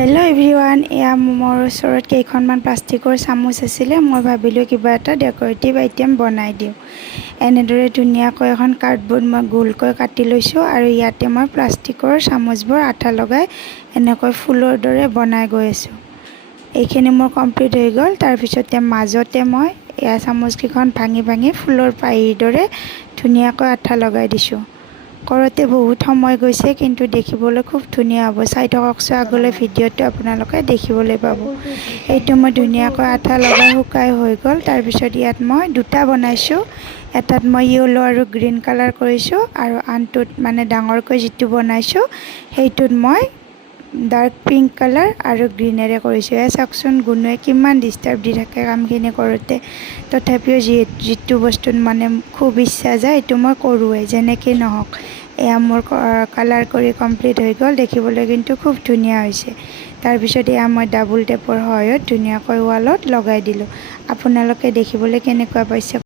Hello' everyone, এয়া মোৰ ওচৰত কেইখনমান প্লাষ্টিকৰ চামুচ আছিলে। মই ভাবিলোঁ কিবা এটা ডেকৰেটিভ আইটেম বনাই দিওঁ। এনেদৰে ধুনীয়াকৈ এখন কাৰ্ডবৰ্ড মই গোলকৈ কাটি লৈছোঁ আৰু ইয়াতে মই প্লাষ্টিকৰ চামুচবোৰ আঠা লগাই এনেকৈ ফুলৰ দৰে বনাই গৈ আছোঁ। এইখিনি মোৰ কমপ্লিট হৈ গ'ল। তাৰপিছতে মাজতে মই এয়া চামুচকেইখন ভাঙি ভাঙি ফুলৰ পাহিৰ দৰে ধুনীয়াকৈ আঠা লগাই দিছোঁ। কৰোঁতে বহুত সময় গৈছে, কিন্তু দেখিবলৈ খুব ধুনীয়া হ'ব। চাই থাককচোন, আগলৈ ভিডিঅ'টো আপোনালোকে দেখিবলৈ পাব। এইটো মই ধুনীয়াকৈ আঠা লগাই শুকাই হৈ গ'ল। তাৰপিছত ইয়াত মই দুটা বনাইছোঁ। এটাত মই য়েল্লো আৰু গ্ৰীণ কালাৰ কৰিছোঁ আৰু আনটোত মানে ডাঙৰকৈ যিটো বনাইছোঁ সেইটোত মই ডাৰ্ক পিংক কালাৰ আৰু গ্ৰীনেৰে কৰিছোঁ। এয়া চাওকচোন, গুণুৱে কিমান ডিষ্টাৰ্ব দি থাকে কামখিনি কৰোঁতে। তথাপিও যিটো বস্তুত মানে খুব ইচ্ছা যায় সেইটো মই কৰোঁৱেই, যেনেকৈ নহওক। এয়া মোৰ কালাৰ কৰি কমপ্লিট হৈ গ'ল। দেখিবলৈ কিন্তু খুব ধুনীয়া হৈছে। তাৰপিছত এয়া মই ডাবুল টেপৰ সহায়ত ধুনীয়াকৈ ৱালত লগাই দিলোঁ। আপোনালোকে দেখিবলৈ কেনেকুৱা পাইছে